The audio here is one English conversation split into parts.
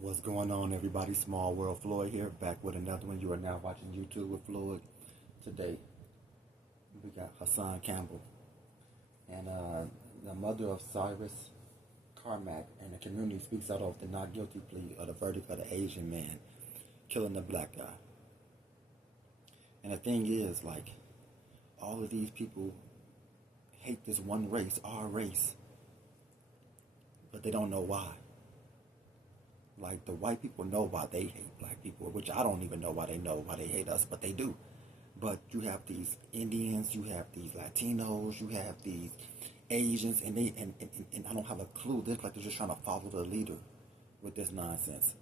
What's going on, everybody? Small World Floyd here, back with another one. You are now watching YouTube with Floyd. Today, we got Hassan Campbell and the mother of Cyrus Carmack, and the community speaks out of the not guilty plea of the verdict of the Asian man killing the black guy. And the thing is, like, all of these people hate this one race, our race, but they don't know why. Like, the white people know why they hate black people, which I don't even know why they hate us, but they do. But you have these Indians, you have these Latinos, you have these Asians, and I don't have a clue. They're like they're just trying to follow the leader with this nonsense.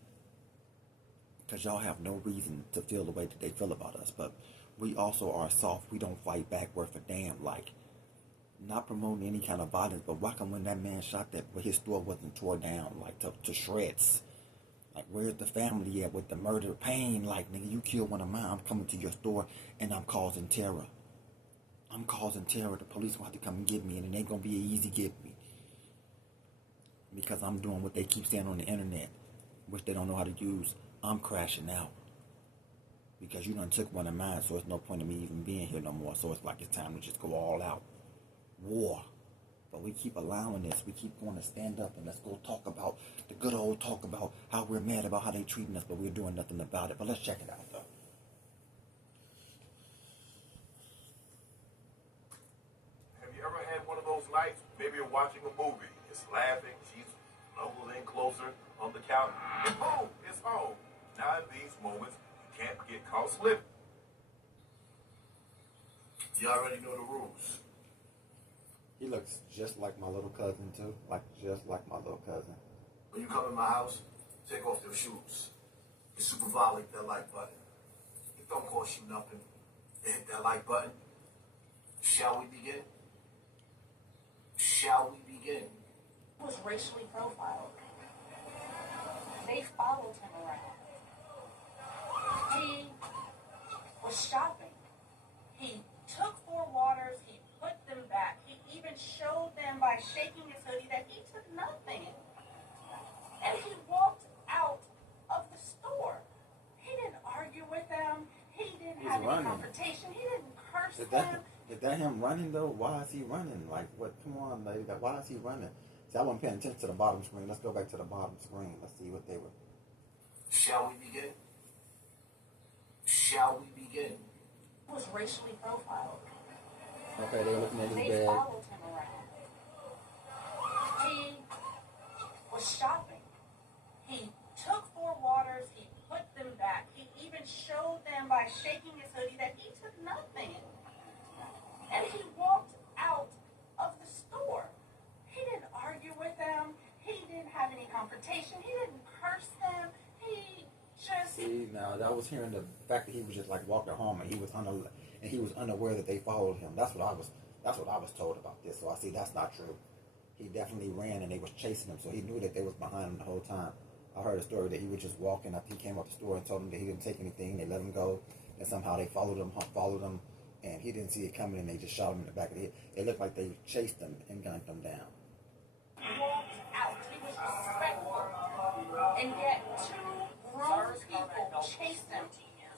Because y'all have no reason to feel the way that they feel about us. But we also are soft. We don't fight back worth a damn. Like, not promoting any kind of violence, but why come when that man shot that, but his store wasn't tore down, like, to shreds? Like, where's the family at with the murder pain? Like, nigga, you killed one of mine. I'm coming to your store and I'm causing terror. I'm causing terror. The police will have to come and get me, and it ain't gonna be an easy get me. Because I'm doing what they keep saying on the internet, which they don't know how to use. I'm crashing out. Because you done took one of mine, so it's no point in me even being here no more. So it's like it's time to just go all out. War. But we keep allowing this. We keep going to stand up and let's go talk about the good old talk about how we're mad about how they treating us, but we're doing nothing about it. But let's check it out, though. Have you ever had one of those nights? Maybe you're watching a movie. It's laughing. She's snuggled in closer on the couch. And boom, it's home. Now in these moments, you can't get caught slipping. You already know the rules. He looks just like my little cousin, too. Like, just like my little cousin. When you come in my house, take off them shoes. You super violate that like button. It don't cost you nothing. Hit that like button. Shall we begin? Shall we begin? He was racially profiled. They followed him around. He was shopping. He took 4 waters, he put them back. He even showed them by shaking his hoodie that he took nothing. And he walked out of the store. He didn't argue with them. He didn't have any confrontation. He didn't curse them. Is that him running, though? Why is he running? Like, what? Come on, lady. Why is he running? See, I wasn't paying attention to the bottom screen. Let's go back to the bottom screen. Let's see what they were. Shall we begin? Shall we begin? He was racially profiled. Okay, they were looking at his They bag. followed him around. He was shopping. He took 4 waters, he put them back. He even showed them by shaking his hoodie that he took nothing. And he walked out of the store. He didn't argue with them. He didn't have any confrontation. He didn't curse them. He just... See, now that was hearing the fact that he was just like walking home and he was unaware that they followed him. That's what I was told about this. So I see that's not true. He definitely ran and they was chasing him, so he knew that they was behind him the whole time. I heard a story that he was just walking. I think he came up the store and told him that he didn't take anything. They let him go, and somehow they followed him, and he didn't see it coming, and they just shot him in the back of the head. It looked like they chased him and gunned him down. Walked out. He was respectful. And yet 2 grown people chased him.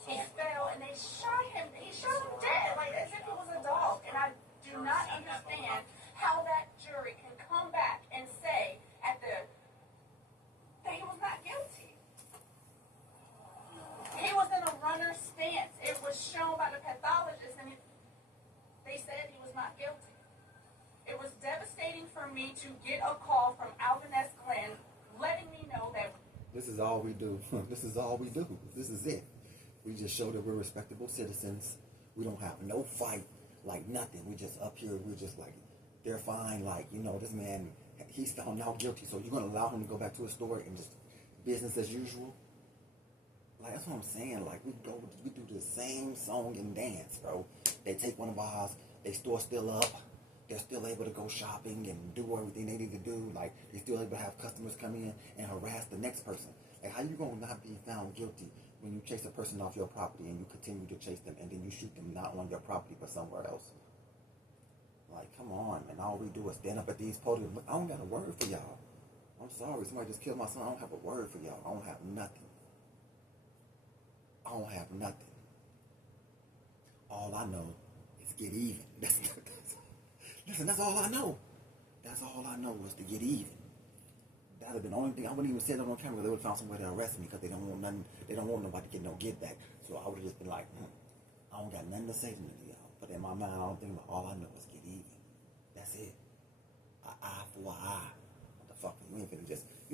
He fell and they shot him. He shot him dead, like as if it was a dog. And I do not understand how that jury can come back and say that he was not guilty. He was in a runner's stance. It was shown by the pathologist, and they said he was not guilty. It was devastating for me to get a call from Alvin S. Glenn letting me know that this is all we do. This is all we do. This is it. We just show that we're respectable citizens. We don't have no fight, like nothing. We just up here. We're just like, they're fine. Like, you know, this man, he's found now guilty. So you're going to allow him to go back to his store and just business as usual? Like, that's what I'm saying. Like, we do the same song and dance, bro. They take one of ours. They store still up. They're still able to go shopping and do everything they need to do. Like, they're still able to have customers come in and harass the next person. Like, how you going to not be found guilty when you chase a person off your property and you continue to chase them and then you shoot them not on your property but somewhere else? Like, come on, man. All we do is stand up at these podiums. I don't got a word for y'all. I'm sorry, somebody just killed my son. I don't have a word for y'all. I don't have nothing. I don't have nothing. All I know is get even. Listen, that's all I know. That's all I know was to get even. That'd have been the only thing. I wouldn't even say it on camera. They would have found somewhere to arrest me because they don't want nothing. They don't want nobody to get no get back. So I would have just been like, I don't got nothing to say to none of y'all. But in my mind, I don't think about all I know is get even. That's it. An eye for an eye. Motherfucker, you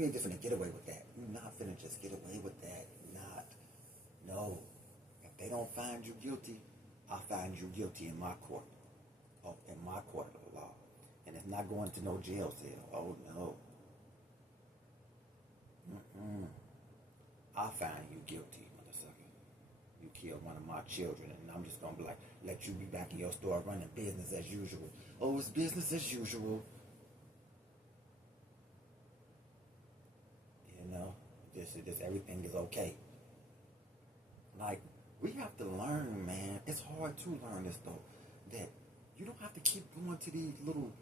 ain't just finna get away with that. You're not finna just get away with that. You're not. No. If they don't find you guilty, I'll find you guilty in my court. Oh, in my court of the law. And it's not going to no jail cell. Oh, no. I'll find you guilty, motherfucker. You killed one of my children, and I'm just gonna be like, let you be back in your store running business as usual. Oh, it's business as usual. You know, just everything is okay. Like, we have to learn, man. It's hard to learn this though. That you don't have to keep going to these little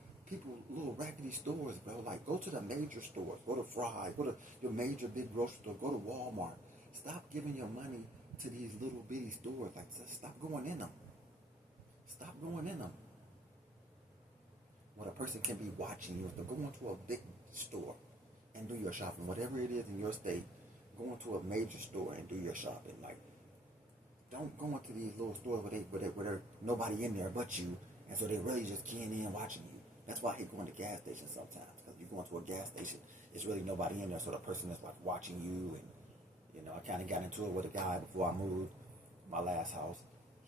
raggedy stores, bro. Like, go to the major stores. Go to Fry. Go to your major big grocery store. Go to Walmart. Stop giving your money to these little bitty stores. Like, stop going in them. Stop going in them. What a person can be watching you. If they're going to a big store and do your shopping, whatever it is in your state, go into a major store and do your shopping. Like, don't go into these little stores where there's nobody in there but you, and so they really just keying in watching you. That's why I hate going to gas stations sometimes, because you go into a gas station, it's really nobody in there, so the person is like watching you. And you know, I kind of got into it with a guy before I moved my last house.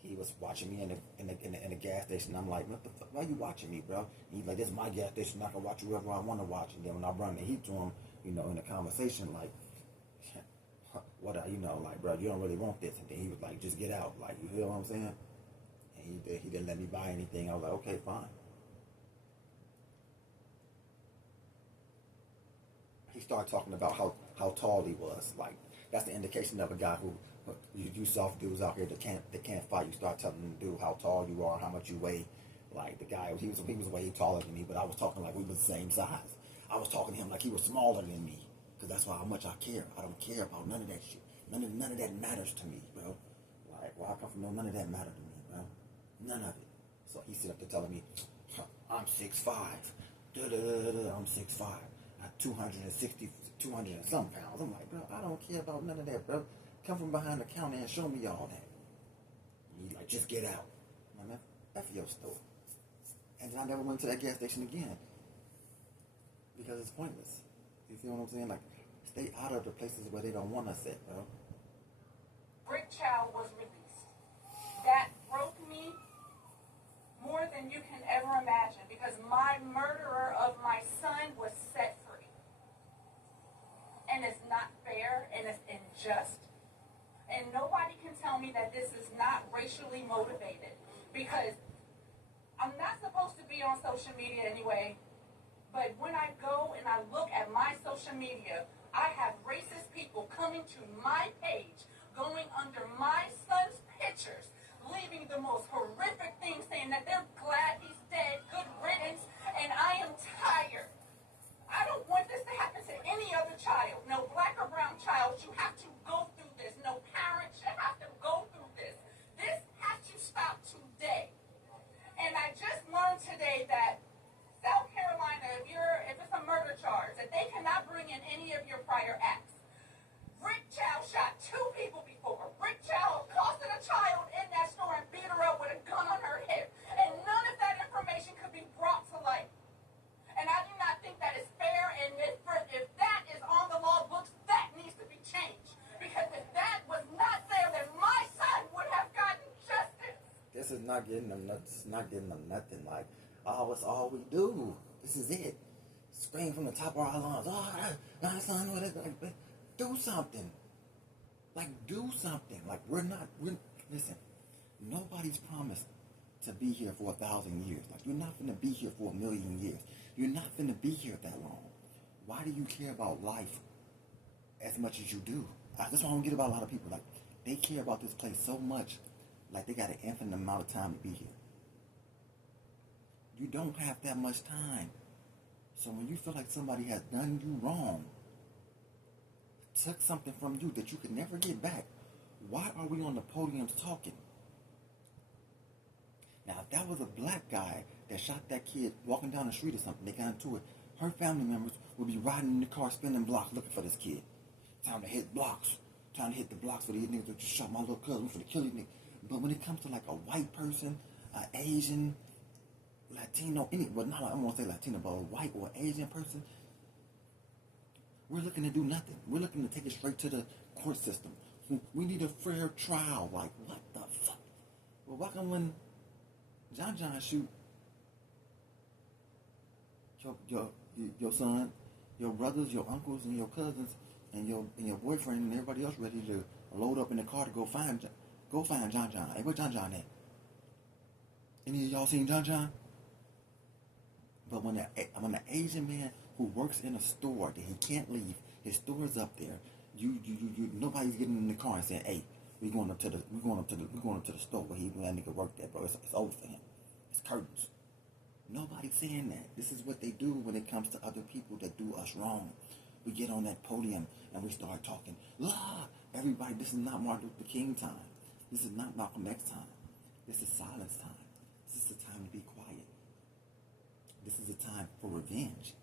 He was watching me in the gas station. I'm like, what the fuck? Why you watching me, bro? And he's like, this is my gas station. I can watch whoever I want to watch. And then when I bring the heat to him, you know, in the conversation, like, you know, like, bro, you don't really want this. And then he was like, just get out. Like, you feel what I'm saying? And he didn't let me buy anything. I was like, okay, fine. He started talking about how tall he was. Like, that's the indication of a guy who you soft dudes out here that can't fight. You start telling the dude how tall you are, how much you weigh. Like, the guy, he was way taller than me, but I was talking like we were the same size. I was talking to him like he was smaller than me, because that's how much I care. I don't care about none of that shit. None of that matters to me, bro. Like, where I come from, none of that matters to me, bro. None of it. So he sit up there telling me, I'm 6'5". I'm 6'5". 200 and some pounds. I'm like, bro, I don't care about none of that, bro. Come from behind the counter and show me all that. And he's like, just get out. I'm like, F your store. And I never went to that gas station again, because it's pointless. You feel what I'm saying? Like, stay out of the places where they don't want us at, bro. Brick Chow was released. That broke me more than you can ever imagine, because my murderer of my son was set free. And it's not fair, and it's unjust. And nobody can tell me that this is not racially motivated, because I'm not supposed to be on social media anyway, but when I go and I look at my social media, I have racist people coming to my page, going under my son's pictures, leaving the most horrific things, saying that they're glad he's dead, good riddance, and I am tired. I don't want this to happen to any other child. No black or brown child. You have to go through this. No parent should have to go through this. This has to stop today. And I just learned today that South Carolina, if it's a murder charge, that they cannot bring in any of your prior acts. Rick Chow shot 2 people before. Rick Chow accosted a child in that store and beat her up with a gun on her hip. And none of that information could be brought to light. And I do not think that is fair, and if that is on the law books, that needs to be changed. Because if that was not there, then my son would have gotten justice. This is not getting them nothing. Like, oh, it's all we do. This is it. Scream from the top of our lungs. Oh, my son, what is it? Like, do something. Like, do something. Like, listen, nobody's promised to be here for 1,000 years. Like, you're not going to be here for 1,000,000 years. You're not going to be here that long. Why do you care about life as much as you do? That's what I don't get about a lot of people. Like, they care about this place so much, like they got an infinite amount of time to be here. You don't have that much time. So when you feel like somebody has done you wrong, took something from you that you could never get back, why are we on the podiums talking? Now, if that was a black guy that shot that kid walking down the street or something, they got into it, her family members would be riding in the car, spinning blocks looking for this kid. Time to hit blocks. Time to hit the blocks for these niggas that just shot my little cousin for the killing nigga. But when it comes to like a white person, an Asian, Latino, well, not I don't want to say Latino, but a white or Asian person, we're looking to do nothing. We're looking to take it straight to the court system. We need a fair trial. Like, what the fuck? Well, why come when John shoot your son, your brothers, your uncles, and your cousins, and your boyfriend, and everybody else ready to load up in the car to go find John? Hey, where John at? Any of y'all seen John? But when an Asian man who works in a store that he can't leave, his store is up there, you nobody's getting in the car and saying, hey, we're going up to the store where that nigga worked there, bro. It's over for him. It's curtains. Nobody's saying that. This is what they do when it comes to other people that do us wrong. We get on that podium and we start talking. Everybody, this is not Martin Luther King time. This is not Malcolm X time. This is silence time. This is the time to be quiet. This is a time for revenge.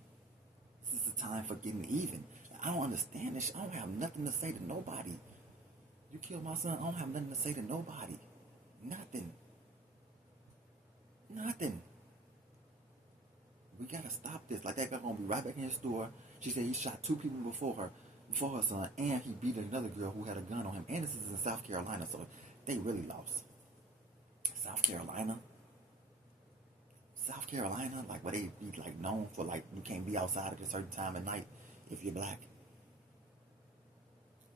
This is a time for getting even. I don't understand this. I don't have nothing to say to nobody. You killed my son, I don't have nothing to say to nobody. Nothing. We gotta stop this. Like, that girl gonna be right back in the store. She said he shot 2 people before her son, and he beat another girl who had a gun on him. And this is in South Carolina, so they really lost. South Carolina, like, where they be like known for, like, you can't be outside at a certain time of night if you're black.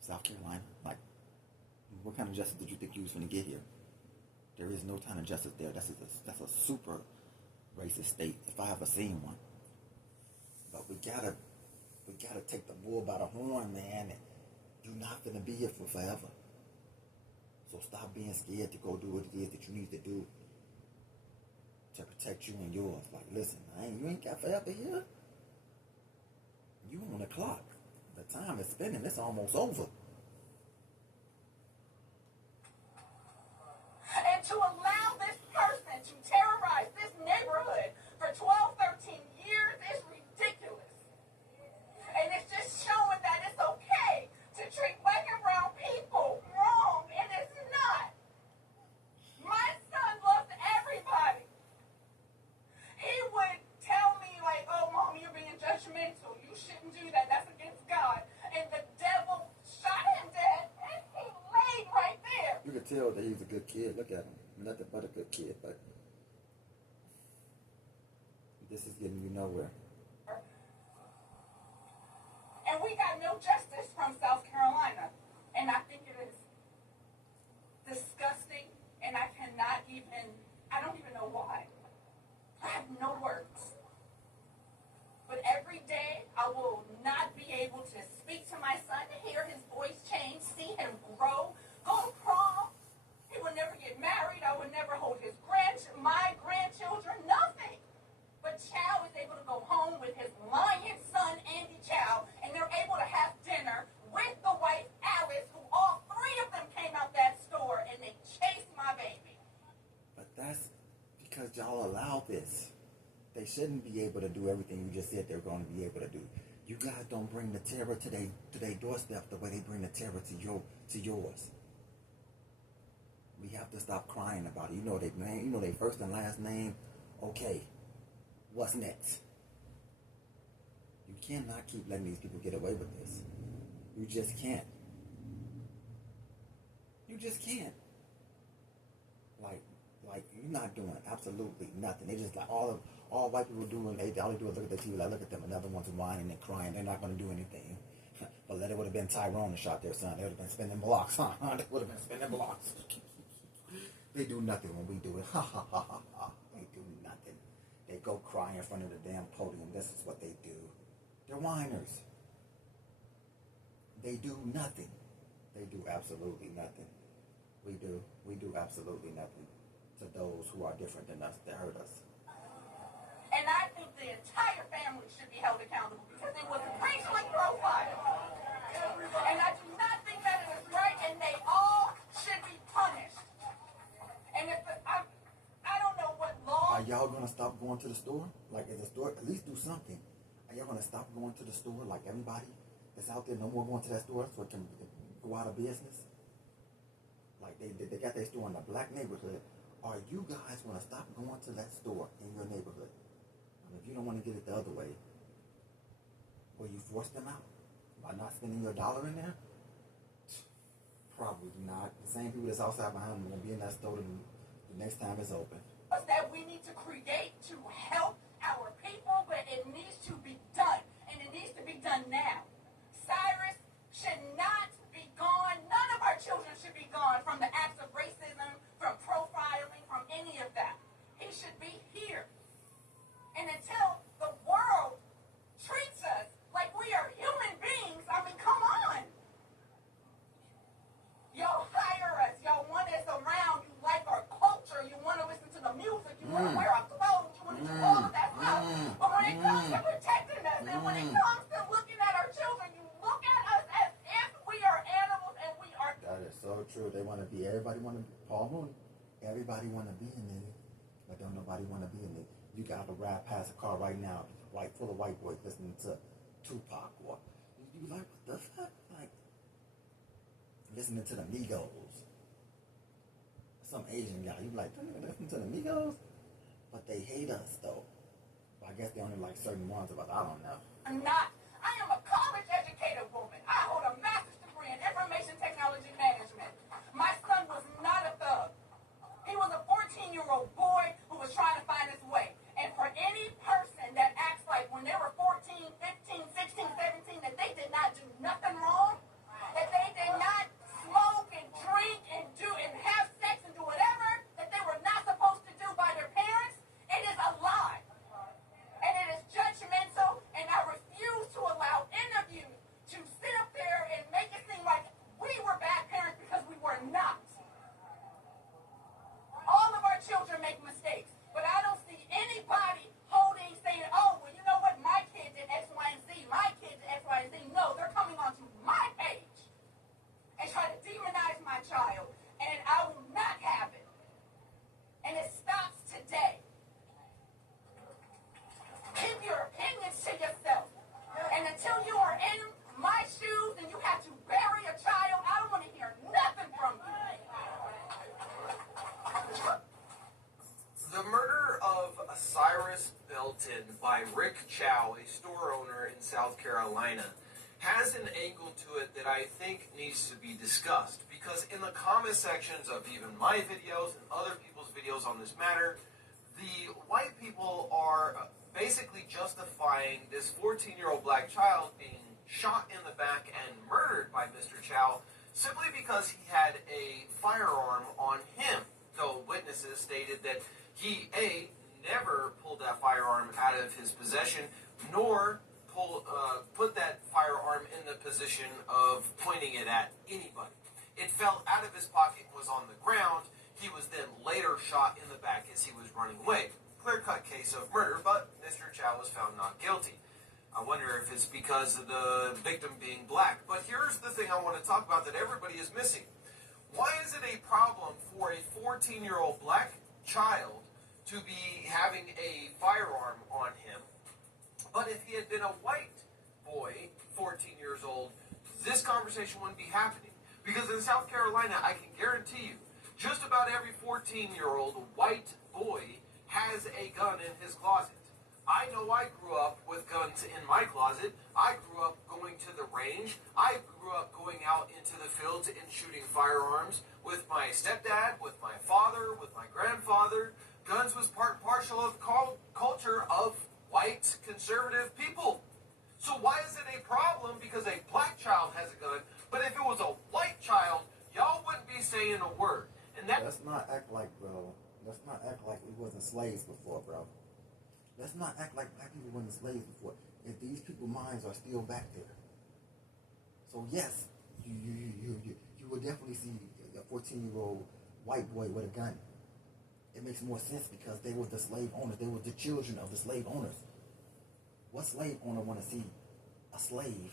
South Carolina, like, what kind of justice did you think you was going to get here? There is no kind of justice there. That's a super racist state, if I ever seen one. But we gotta take the bull by the horn, man. And you're not gonna be here for forever. So stop being scared to go do what it is that you need to do to protect you and yours. Like, listen, you ain't got forever here. You on the clock. The time is spinning. It's almost over. And to allow this person to terrorize this neighborhood for 12, 13 years is ridiculous. And it's just showing that it's okay to treat black and brown people wrong, and it's not. My son loves everybody. He would tell me, like, oh, Mom, you're being judgmental. You shouldn't do that. That's against God. And the devil shot him dead, and he laid right there. You can tell that he's a good kid. Look at him. Nothing but a good kid, but this is getting you nowhere. And we got no justice from South Carolina. And I think it is disgusting, and I don't even know why. I have no words. But every day, I will not be able to speak to my son, hear his voice change, see him grow, go to prom. He would never get married. I would never hold my grandchildren, nothing. But Chow is able to go home with his lion son, Andy Chow, and they're able to have dinner with the wife, Alice, who all 3 of them came out that store, and they chased my baby. But that's because y'all allow this. They shouldn't be able to do everything you just said they're going to be able to do. You guys don't bring the terror to their doorstep the way they bring the terror to yours. We have to stop crying about it. You know their name, you know their first and last name. Okay, what's next? You cannot keep letting these people get away with this. You just can't. You just can't. Like you're not doing absolutely nothing. They just like all white people doing. All they do is look at the TV. Like, look at them. Another one's whining and crying. They're not going to do anything. But it would have been Tyrone that shot their son. They would have been spinning blocks. They would have been spinning blocks. They do nothing when we do it. Ha ha ha ha ha. They do nothing. They go cry in front of the damn podium. This is what they do. They're whiners. They do nothing. They do absolutely nothing. We do absolutely nothing to those who are different than us that hurt us. And I think the entire family should be held accountable because it was racially profiled. And I do not think that it is right, and they all should be punished. And if I don't know what law. Are y'all gonna stop going to the store? Like, is the store at least do something? Are y'all gonna stop going to the store? Like everybody that's out there, no more going to that store so it can go out of business. Like they got their store in a black neighborhood. Are you guys gonna stop going to that store in your neighborhood? I mean, if you don't want to get it the other way, will you force them out by not spending your dollar in there? Probably not. The same people that's outside behind them will be in that store the next time it's open. That we need to create to help our people, but it needs to be done, and it needs to be done now. Cyrus should not be gone. None of our children should be gone from the acts of racism, from profiling, from any of that. He should be here. And until the world treats us like we are human beings, I mean, come on. Y'all hire us. Y'all want us around. You like our culture. You want to listen to the music. You want to wear our clothes. You want to do all of that stuff. But when it comes to protecting us and when it comes to looking at our children, you look at us as if we are animals and we are. That is so true. They want to be, everybody want to be, Paul Mooney, everybody want to be a nigga, but don't nobody want to be a nigga. You got to ride past a car right now, full of white boys listening to Tupac, or you like, what the fuck? Like, listening to the Migos. Some Asian guy, you like, listen to the Migos? But they hate us, though. But I guess they only like certain ones of us. I don't know. I'm not. I am a college-educated woman. I hold a master's degree in information technology management. My son was not a thug. He was a 14-year-old boy who was trying to find his way. And for any person that acts like when they were 14, 15, 16, 17, that they did not do nothing wrong, that they did not smoke and drink and do and have sex and do whatever that they were not supposed to do by their parents, it is a lie. And it is judgmental, and I refuse to allow any of you to sit up there and make it seem like we were bad parents because we were not. All of our children make mistakes, but I don't see anybody saying, oh, well, you know what, my kid did X, Y, and Z, my kid did X, Y, and Z. No, they're coming onto my page and try to demonize my child, and I will not have it. And it stops today. Keep your opinions to yourself. And until you are in my shoes and you have to bury a child, I don't want to hear nothing from you. The murder of Cyrus Belton by Rick Chow, a store owner in South Carolina, has an angle to it that I think needs to be discussed. Because in the comment sections of even my videos and other people's videos on this matter, the white people are basically justifying this 14-year-old black child being shot in the back and murdered by Mr. Chow simply because he had a firearm on him. Though witnesses stated that he, A, never pulled that firearm out of his possession, nor put that firearm in the position of pointing it at anybody. It fell out of his pocket and was on the ground. He was then later shot in the back as he was running away. Clear-cut case of murder, but Mr. Chow was found not guilty. I wonder if it's because of the victim being black. But here's the thing I want to talk about that everybody is missing. Why is it a problem for a 14-year-old black child to be having a firearm on him? But if he had been a white boy, 14 years old, this conversation wouldn't be happening. Because in South Carolina, I can guarantee you, just about every 14-year-old white boy has a gun in his closet. I know I grew up with guns in my closet. I grew up going to the range. I grew up going out into the fields and shooting firearms with my stepdad, with my father, with my grandfather. Guns was part and parcel of the culture of white conservative people. So why is it a problem because a black child has a gun, but if it was a white child, y'all wouldn't be saying a word? And let's not act like, bro. Let's not act like we wasn't slaves before, bro. Let's not act like black people weren't slaves before. If these people's minds are still back there. So yes, you will definitely see a 14-year-old white boy with a gun. It makes more sense because they were the slave owners. They were the children of the slave owners. What slave owner want to see a slave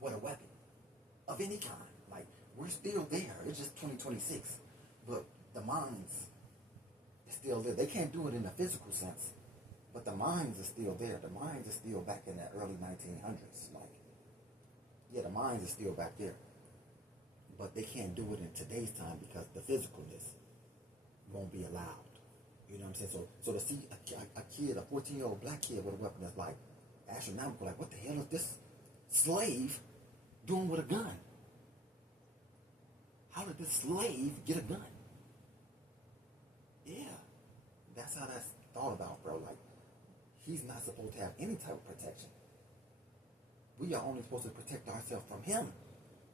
with a weapon of any kind? Like, we're still there. It's just 2026. But the minds is still there. They can't do it in a physical sense. But the minds are still there. The minds are still back in the early 1900s. Like, yeah, the minds are still back there. But they can't do it in today's time because the physicalness won't be allowed. You know what I'm saying? So to see a kid, a 14-year-old black kid with a weapon that's like astronomical, like, what the hell is this slave doing with a gun? How did this slave get a gun? Yeah, that's how that's thought about, bro. Like, he's not supposed to have any type of protection. We are only supposed to protect ourselves from him.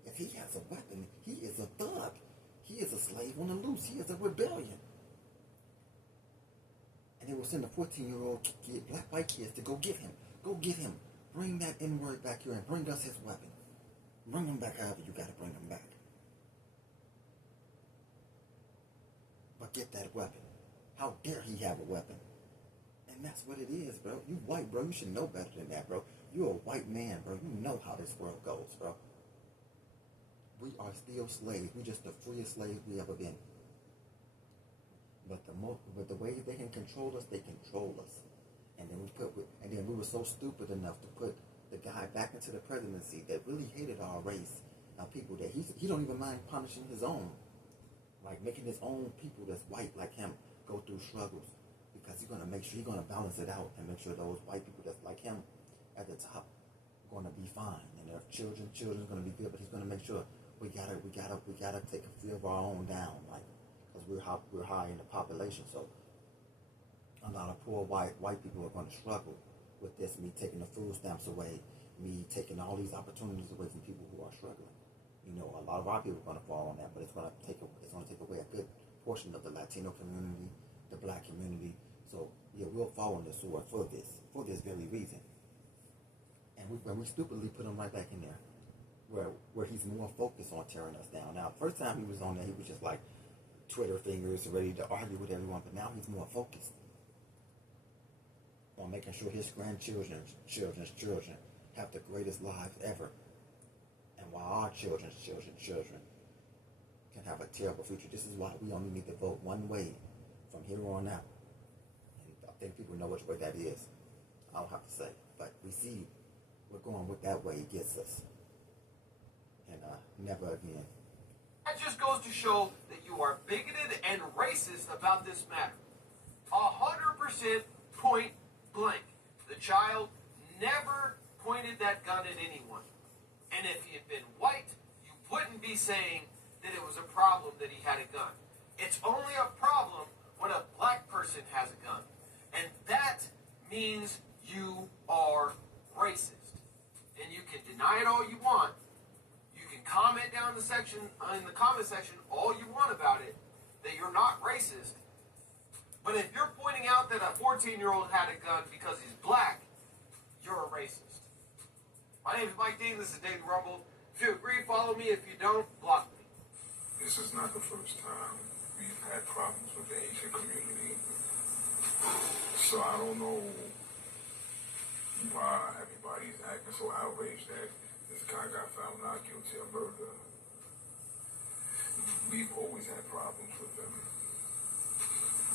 If he has a weapon, he is a thug. He is a slave on the loose. He is a rebellion. And they will send a 14-year-old kid, black, white kids, to go get him. Go get him. Bring that N-word back here and bring us his weapon. Bring him back however you got to bring him back. But get that weapon. How dare he have a weapon? And that's what it is, bro. You white, bro. You should know better than that, bro. You're a white man, bro. You know how this world goes, bro. We are still slaves. We're just the freest slaves we ever been. But the way they can control us, they control us. And then we were so stupid enough to put the guy back into the presidency that really hated our race, our people, that he don't even mind punishing his own, like making his own people that's white like him go through struggles, because he's gonna make sure he's gonna balance it out and make sure those white people that's like him at the top are gonna be fine, and their children's gonna be good. But he's gonna make sure we gotta take a few of our own down, like, because we're high in the population. So a lot of poor white people are going to struggle with this, me taking the food stamps away, me taking all these opportunities away from people who are struggling. You know, a lot of our people are going to fall on that, but it's going to take away a good portion of the Latino community, the black community. So yeah, we'll fall on the sword for this very reason. And we stupidly put him right back in there, where he's more focused on tearing us down. Now, the first time he was on there, he was just like Twitter fingers, ready to argue with everyone, but now he's more focused on making sure his grandchildren's children have the greatest lives ever, and while our children's children can have a terrible future. This is why we only need to vote one way from here on out. And I think people know which way that is. I don't have to say, but we see we're going with that way. It gets us, and never again. That just goes to show that you are bigoted and racist about this matter. 100% point blank. The child never pointed that gun at anyone. And if he had been white, you wouldn't be saying that it was a problem that he had a gun. It's only a problem when a black person has a gun. And that means you are racist. And you can deny it all you want. You can comment down in the comment section all you want about it, that you're not racist. But if you're pointing out that a 14-year-old had a gun because he's black, you're a racist. My name is Mike Dean. This is Daily Rumble. If you agree, follow me. If you don't, block me. This is not the first time we've had problems with the Asian community. So I don't know why everybody's acting so outraged that this guy got found not guilty of murder. We've always had problems with them.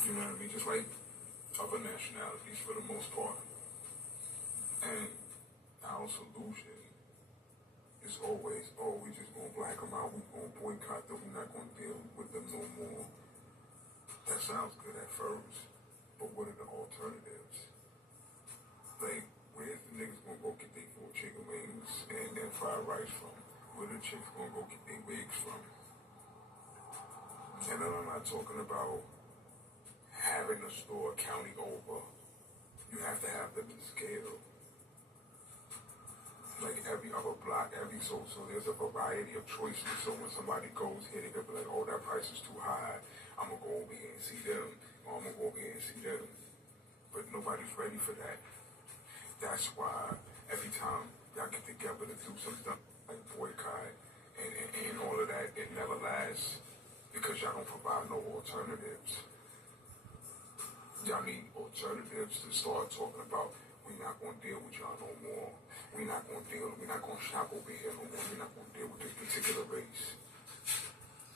You know what I mean? Just like other nationalities for the most part. And our solution is always, we just gonna black them out, we gonna boycott them, we're not gonna deal with them no more. That sounds good at first, but what are the alternatives? Like, where's the niggas gonna go get their 4 chicken wings and fried rice from? Where the chicks gonna go get their wigs from? And then I'm not talking about having a store county over. You have to have them in scale. Like every other block, so there's a variety of choices. So when somebody goes here, they could be like, oh, that price is too high. I'm gonna go over here and see them. Or I'm gonna go over here and see them. But nobody's ready for that. That's why every time y'all get together to do some stuff like boycott and all of that, it never lasts because y'all don't provide no alternatives. Y'all need alternatives to start talking about we're not going to deal with y'all no more. We're not going to shop over here no more. We're not going to deal with this particular race.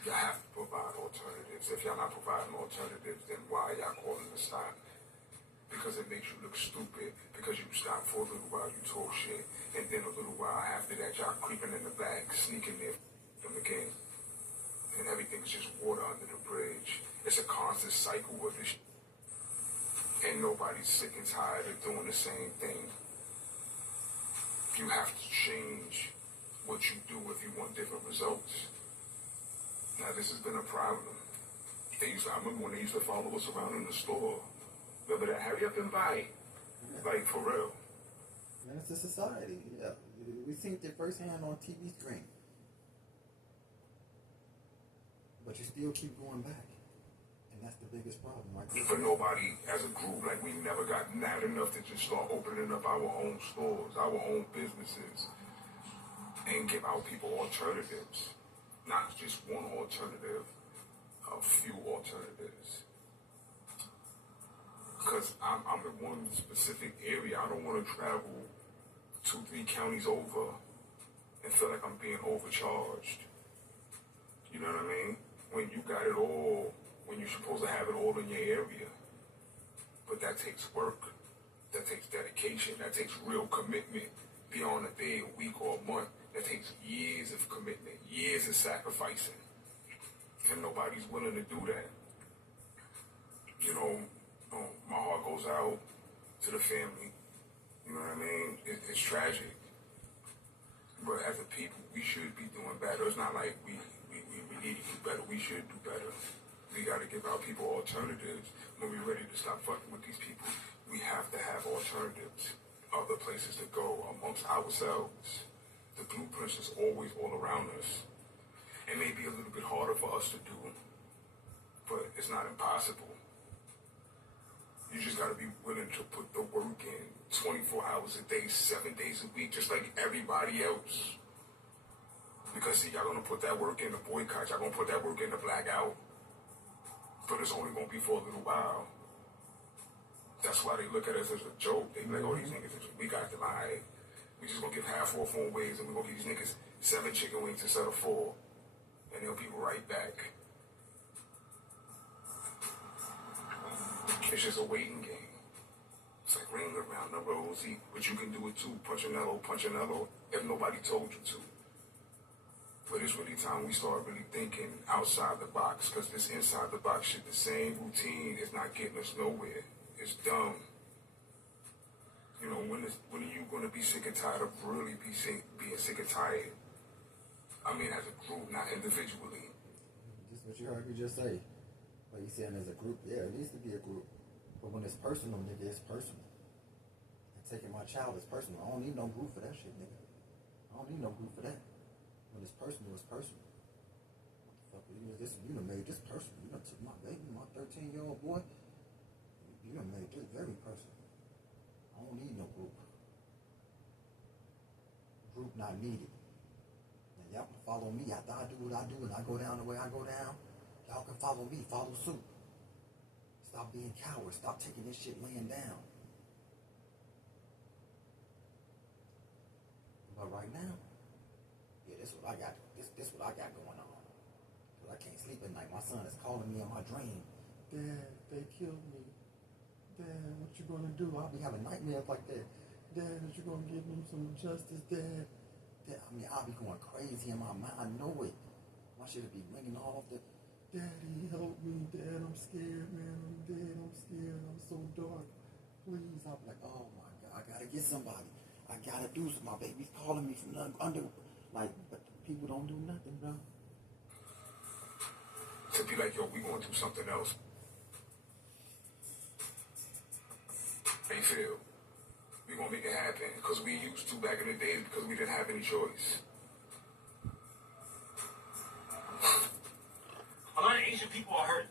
Y'all have to provide alternatives. If y'all not providing alternatives, then why y'all calling the stop? Because it makes you look stupid. Because you stop for a little while, you talk shit. And then a little while after that, y'all creeping in the back, sneaking there from the game. And everything's just water under the bridge. It's a constant cycle of this. And nobody's sick and tired of doing the same thing. You have to change what you do if you want different results. Now, this has been a problem. I remember when they used to follow us around in the store. Remember that? Hurry up and buy it. Like, for real. Man, it's a society. Yeah. We seen it firsthand on TV screen. But you still keep going back. And that's the biggest problem, right? But nobody, as a group, like, we never got mad enough to just start opening up our own stores, our own businesses, and give our people alternatives. Not just one alternative, a few alternatives. Because I'm in one specific area. I don't want to travel 2-3 counties over and feel like I'm being overcharged. You know what I mean? When you got it all, when you're supposed to have it all in your area. But that takes work. That takes dedication. That takes real commitment beyond a day, a week, or a month. That takes years of commitment, years of sacrificing. And nobody's willing to do that. You know, my heart goes out to the family. You know what I mean? It's tragic. But as a people, we should be doing better. It's not like we need to do better. We should do better. We got to give our people alternatives. When we're ready to stop fucking with these people, we have to have alternatives, other places to go amongst ourselves. The blueprints is always all around us. It may be a little bit harder for us to do, but it's not impossible. You just got to be willing to put the work in 24 hours a day, 7 days a week, just like everybody else. Because, see, y'all going to put that work in the boycott. Y'all going to put that work in the blackout. But it's only going to be for a little while. That's why they look at us as a joke. They be like, oh, these niggas, we got to lie. We just going to give half off on wings, and we're going to give these niggas 7 chicken wings instead of 4. And they'll be right back. It's just a waiting game. It's like ring around the rosy, but you can do it too. Punch another, if nobody told you to. But it's really time we start really thinking outside the box, because this inside the box shit, the same routine, is not getting us nowhere. It's dumb. You know, when are you going to be sick and tired of really being sick and tired? I mean, as a group, not individually. Just what you heard me just say. Like you saying, as a group, yeah, it needs to be a group. But when it's personal, nigga, it's personal. And taking my child is personal. I don't need no group for that shit, nigga. I don't need no group for that. When it's personal, it's personal. What the fuck is this? You done made this personal. You done took my baby, my 13-year-old boy. You done made this very personal. I don't need no group. Group not needed. And y'all can follow me after I do what I do and I go down the way I go down. Y'all can follow me, follow suit. Stop being cowards. Stop taking this shit laying down. But right now, yeah, this what I got. This what I got going on. Cause I can't sleep at night. My son is calling me in my dream. Dad, they killed me. Dad, what you gonna do? I'll be having nightmares like that. Dad, what you gonna give me some justice, Dad? Dad, I mean, I'll be going crazy in my mind. I know it. My shit will be ringing off the. Daddy, help me, Dad, I'm scared, man, I'm dead, I'm scared, I'm so dark, please. I'll be like, oh my God, I gotta get somebody, I gotta do something, my baby's calling me from under, like, but people don't do nothing, bro. To be like, yo, we gonna do something else. They feel, we gonna make it happen, because we used to back in the days, because we didn't have any choice. A lot of Asian people are hurt.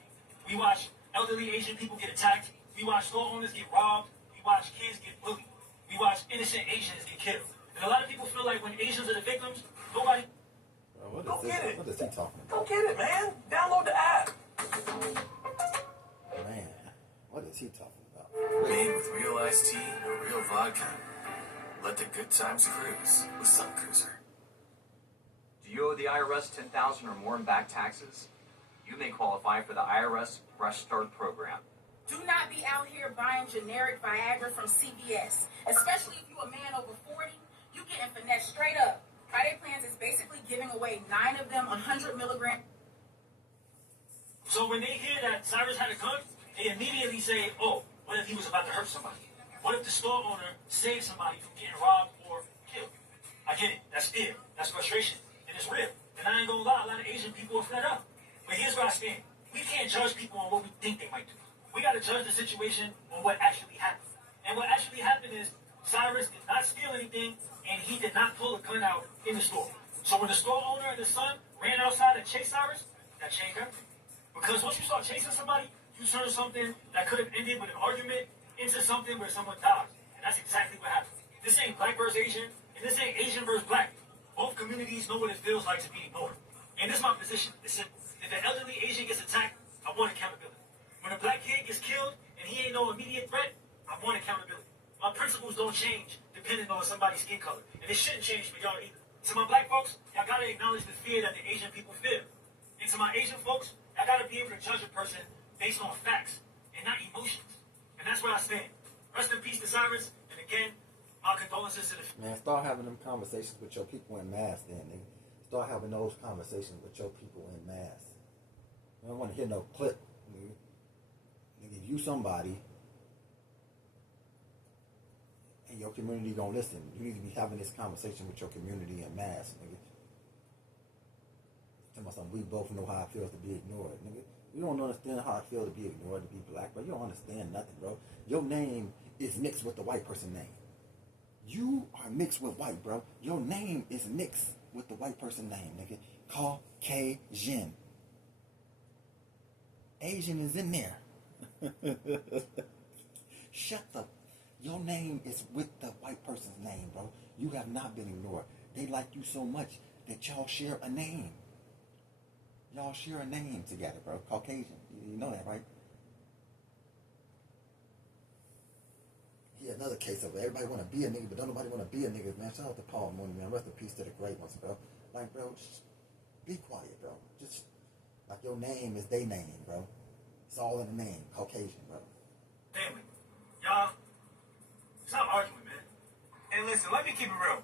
We watch elderly Asian people get attacked. We watch store owners get robbed. We watch kids get bullied. We watch innocent Asians get killed. And a lot of people feel like when Asians are the victims, nobody... Go get it. What is he talking about? Go get it, man. Download the app. Man, what is he talking about? Made with real iced tea, no real vodka, times cruise with Sun Cruiser. Do you owe the IRS $10,000 or more in back taxes? You may qualify for the IRS Fresh Start program. Do not be out here buying generic Viagra from CVS, especially if you're a man over 40. You getting finessed straight up. Friday Plans is basically giving away 9 of them 100 milligram. So when they hear that Cyrus had a gun, they immediately say, oh, what if he was about to hurt somebody? What if the store owner saved somebody from getting robbed or killed? I get it. That's fear. That's frustration. And it's real. And I ain't gonna lie, a lot of Asian people are fed up. But here's where I stand. We can't judge people on what we think they might do. We gotta judge the situation on what actually happened. And what actually happened is Cyrus did not steal anything, and he did not pull a gun out in the store. So when the store owner and the son ran outside to chase Cyrus, that changed everything. Because once you start chasing somebody, you turn something that could have ended with an argument into something where someone dies. And that's exactly what happened. This ain't black versus Asian, and this ain't Asian versus black. Both communities know what it feels like to be ignored. And this is my position. It's simple. If an elderly Asian gets attacked, I want accountability. When a black kid gets killed and he ain't no immediate threat, I want accountability. My principles don't change depending on somebody's skin color. And it shouldn't change for y'all either. To my black folks, y'all gotta acknowledge the fear that the Asian people feel. And to my Asian folks, y'all gotta be able to judge a person based on facts and not emotions. And that's where I stand. Rest in peace to Cyrus, and again, my condolences to the... Man, start having them conversations with your people in mass then, nigga. Start having those conversations with your people in mass. I don't want to hear no clip, nigga. Nigga, if you somebody and your community gonna listen, you need to be having this conversation with your community in mass, nigga. Tell me something, we both know how it feels to be ignored, nigga. You don't understand how it feels to be ignored, to be black, bro. You don't understand nothing, bro. Your name is mixed with the white person name. You are mixed with white, bro. Your name is mixed with the white person name, nigga. Caucasian. Asian is in there. Shut up. Your name is with the white person's name, bro. You have not been ignored. They like you so much that y'all share a name. Y'all share a name together, bro. Caucasian. You know that, right? Yeah, another case of it. Everybody want to be a nigga, but don't nobody want to be a nigga, man. Shout out to Paul Mooney, man. Rest in peace to the great ones, bro. Like, bro, just be quiet, bro. Just, like, your name is they name, bro. It's all in the name. Caucasian, bro. Family. Y'all, stop arguing, man. And listen, let me keep it real.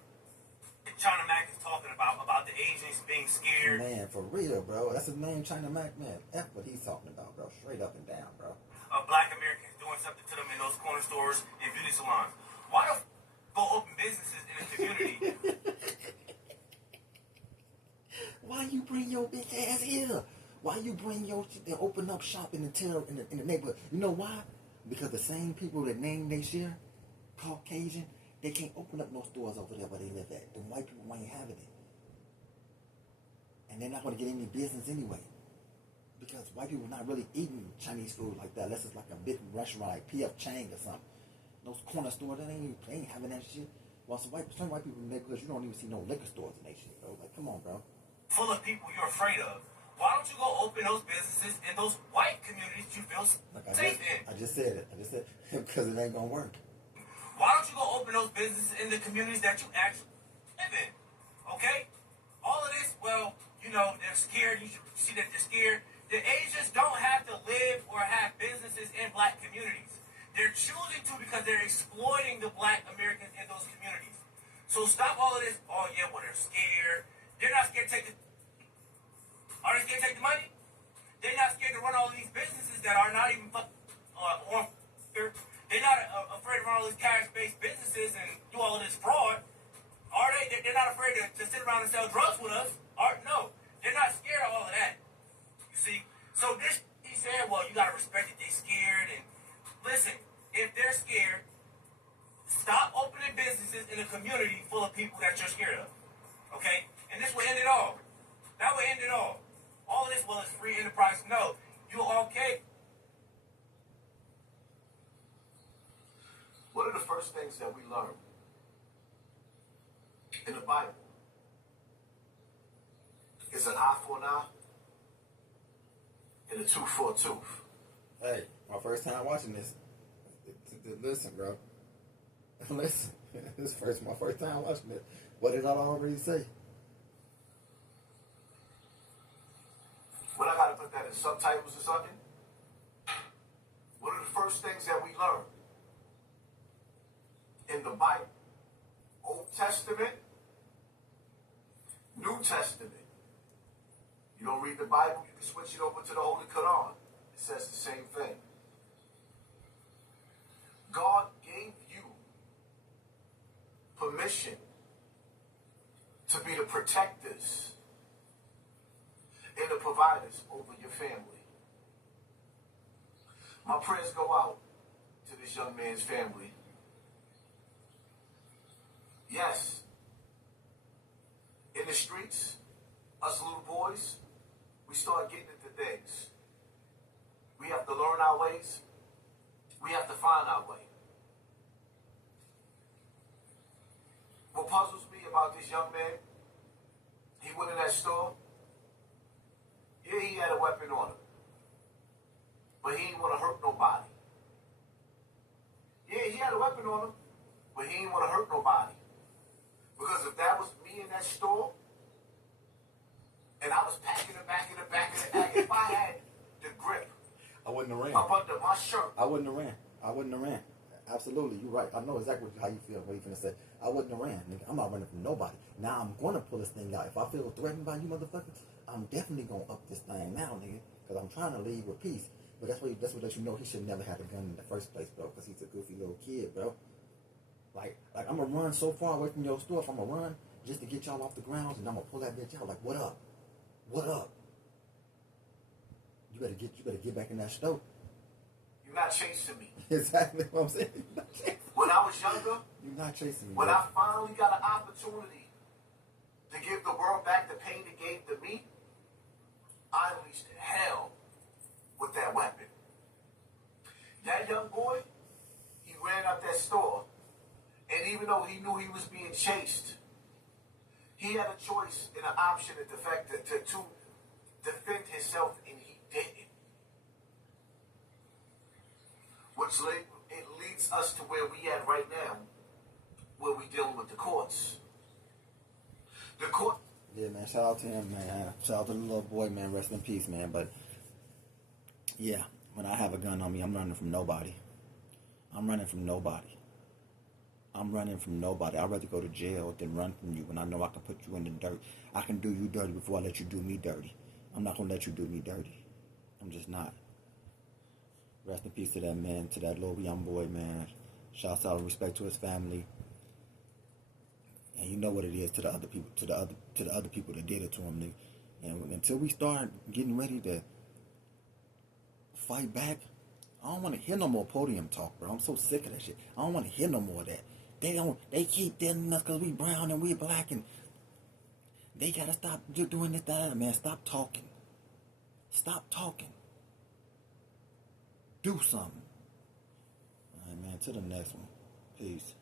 China Mac is talking about the Asians being scared. Man, for real, bro. That's his name, China Mac, man. That's what he's talking about, bro. Straight up and down, bro. Of black Americans doing something to them in those corner stores and beauty salons. Why don't go open businesses in the community? Why you bring your big ass here? Why you bring your shit and open up shop in the neighborhood? You know why? Because the same people that name they share, Caucasian, they can't open up no stores over there where they live at. The white people ain't having it. And they're not going to get any business anyway. Because white people are not really eating Chinese food like that unless it's like a big restaurant like P.F. Chang or something. Those corner stores, they ain't having that shit. While some white people in neighborhoods, you don't even see no liquor stores in that shit, bro. Like, come on, bro. Full of people you're afraid of. Why don't you go open those businesses in those white communities you feel safe in? I just said it. Because it ain't going to work. Why don't you go open those businesses in the communities that you actually live in? Okay? All of this, well, you know, they're scared. You should see that they're scared. The Asians don't have to live or have businesses in black communities. They're choosing to because they're exploiting the black Americans in those communities. So stop all of this. Oh, yeah, well, they're scared. They're not scared to take the... Are they scared to take the money? They're not scared to run all these businesses that are not even on... They're not afraid to run all these cash-based businesses and do all of this fraud. Are they? They're not afraid to sit around and sell drugs with us. No. They're not scared of all of that. You see? So this, he said, well, you got to respect that they're scared. And listen, if they're scared, stop opening businesses in a community full of people that you're scared of. Okay? And this will end it all. That will end it all. All of this, well, it's free enterprise. No. You okay? One of the first things that we learn in the Bible is an eye for an eye and a tooth for a tooth. Hey, my first time watching this. Listen, bro. Listen. This my first time watching it. What did I already say? When I gotta put that in subtitles or something, one of the first things that we learn in the Bible, Old Testament, New Testament. You don't read the Bible, you can switch it over to the Holy Quran. It says the same thing. God gave you permission to be the protectors and the providers over your family. My prayers go out to this young man's family. Yes, in the streets, us little boys, we start getting into things. We have to learn our ways. We have to find our way. What puzzles me about this young man, he went in that store. Yeah, he had a weapon on him. But he didn't want to hurt nobody. Yeah, he had a weapon on him, but he didn't want to hurt nobody. Because if that was me in that store, and I was packing it back in the back of the bag, if I had the grip I wouldn't have ran. up under my shirt, I wouldn't have ran. I wouldn't have ran. Absolutely, you're right. I know exactly how you feel. What you finna say? I wouldn't have ran. Nigga. I'm not running from nobody. Now I'm gonna pull this thing out. If I feel threatened by you motherfuckers, I'm definitely gonna up this thing now, nigga. Because I'm trying to leave with peace. But that's what lets you know he should never have a gun in the first place, bro. Because he's a goofy little kid, bro. Like I'm gonna run so far away from your store. If I'm gonna run just to get y'all off the grounds, and I'm gonna pull that bitch out. Like, what up? What up? You better get back in that store. you're not chasing me. Exactly what I'm saying. You're not chasing, When I was younger, you're not chasing me. when bro. I finally got an opportunity to give the world back the pain it gave to me, I unleashed hell with that weapon. That young boy, he ran up that store, and even though he knew he was being chased, he had a choice and an option to defend himself, and he didn't. It leads us to where we at right now, where we dealing with the courts. The court. Yeah, man. Shout out to him, man. Shout out to the little boy, man. Rest in peace, man. But yeah, when I have a gun on me, I'm running from nobody. I'm running from nobody. I'm running from nobody. I'd rather go to jail than run from you when I know I can put you in the dirt. I can do you dirty before I let you do me dirty. I'm not going to let you do me dirty. I'm just not. Rest in peace to that man, to that little young boy, man. Shouts out and respect to his family. And you know what it is to the other people, to the other people that did it to him, nigga. And until we start getting ready to fight back, I don't want to hear no more podium talk, bro. I'm so sick of that shit. I don't want to hear no more of that. They keep telling us because we brown and we black, and they gotta stop doing this, that, man. Stop talking. Stop talking. Do something. All right, man. To the next one. Peace.